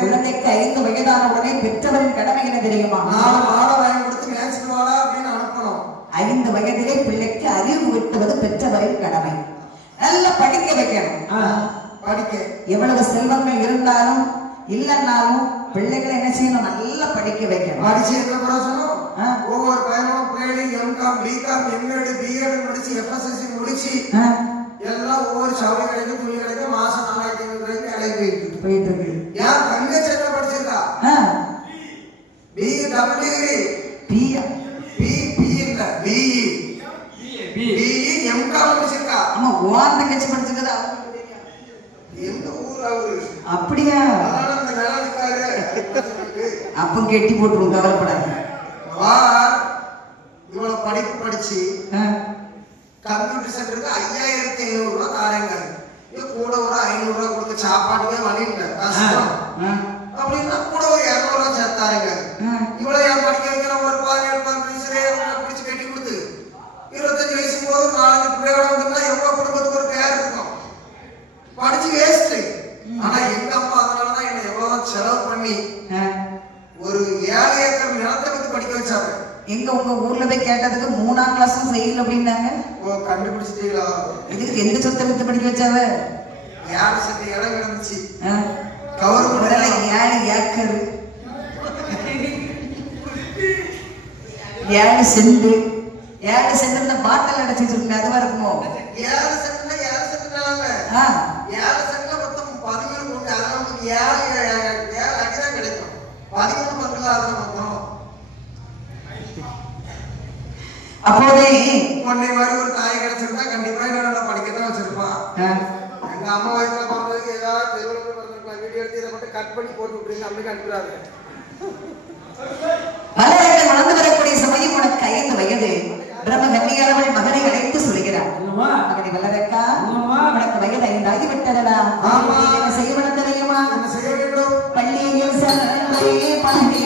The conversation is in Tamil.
குழந்தைக்கு 5 வயதான உடனே பெற்றவரின் கடமை என்ன தெரியுமா? 4 மாலை வாங்கி கொடுத்து மேய்ச்சிட்டு வாடா அப்படின்னு அனுப்பணும். 5 வயதிலே பிள்ளைக்கு அறிவு ஊட்டுவது பெற்றவரின் கடமை. நல்லா படிக்க வைக்கணும். படிக்க எவ்வளவு செல்வங்கள் இருந்தாலும் இல்லைன்னாலும் பிள்ளைகளை என்ன செய்யணும்? நல்லா படிக்க வைக்கணும். படிச்சு என்ன பிரயோஜனம்? ஒவ்வொரு பையனும் பிளேடிங், எம்காம், பிகாம், எம்ஏடு, பிஎட் முடிச்சு எஃப்எஸ்எஸ்சி முடிச்சு எல்லாம் ஒவ்வொரு சவுளி கிடைக்கும், துணி கிடைக்கும், மாசம் 4500 ரூபாய்க்கு வேலைக்கு போயிட்டு இருக்கு. ஏன் தங்கச்சி என்ன படிச்சிருக்கா? பி டபுள் டிகிரி, பி இல்ல பிஇ, எம்காம் முடிச்சிருக்கா. ஆமா, ஓன் தங்கச்சி படிச்சிருக்கா. எந்த ஊர் அவரு? அப்படியா? அந்த வேலைக்காரு அப்ப கெட்டி போட்டுரும், கவலைப்படாது. இவ்வளவு படிப்பு படிச்சு கம்ப்யூட்டர் சென்டருக்கு 5500 ரூபாய் தாரங்க. கூட ஒரு 500 ரூபாய் கொடுத்து சாப்பாட்டுக்கே வழி இல்லை, கஷ்டம் அப்படின்னா கூட ஒரு 200 ரூபாய் சேர்த்தாருங்க. இவ்வளவு ஏன் படிக்க வைக்கிற? ஒரு 17 வயசுல பிடிச்சு கட்டி கொடுத்து 25 வயசு போது 4 பிள்ளையோட வந்துன்னா எவ்வளவு குடும்பத்துக்கு ஒரு பேர் இருக்கும். படிச்சு வேஸ்ட். ஆனா எங்க அம்மா அதனாலதான் என்ன எவ்வளவு செலவு பண்ணி ஒரு 7 ஏக்கர் நிலத்தை வந்து படிக்க வச்சாங்க. எங்க உங்க ஊர்ல போய் கேட்டதுக்கு 3ஆம் கிளாஸும் ஃபெயில் அப்படின்னாங்க. ஓ, கண்டுபிடிச்சிட்டீங்களா? இதுக்கு எந்த சொத்தை வித்து படிக்க வச்சாவ? 7 சென்ட் இடம் கிடந்துச்சு. கவர்மெண்ட் 7 ஏக்கர் 7 சென்ட் 7 சென்ட் பாட்டில் அடைச்சு வச்சிருக்கீங்க. அதுவா இருக்குமோ? 7 சென்ட்ல 7 சென்ட்னாங்க. 7 சென்ட்ல மொத்தம் 13 கொண்டு அதனால உங்களுக்கு 7 அடிதான் கிடைக்கும். 13 பங்குல அதெல்லாம் மொத்தம். அப்போதே உன்னை மாதிரி ஒரு தாய் கிடைச்சிருந்தா கண்டிப்பா என்ன படிக்கத்தான் வச்சிருப்பான். எங்க அம்மா வயசுல பிறந்ததுக்கு ஏதாவது தெருவில் பிறந்திருக்கலாம். வீடியோ எடுத்து இதை மட்டும் கட் பண்ணி போட்டு விட்டுருங்க, அப்படி அனுப்புறாரு. வளர்கள் வளர்ந்து வரக்கூடிய சமயம் உனக்கு 5 வயது. பிரம்ம கன்னியாரவள் மகனை அழைத்து சொல்கிறார், மகனை வளரக்கா, உனக்கு வயது 5 ஆகிவிட்டதடா. என்ன செய்ய வேண்டும் தெரியுமா? என்ன செய்ய வேண்டும்? பள்ளியில் சென்று பள்ளி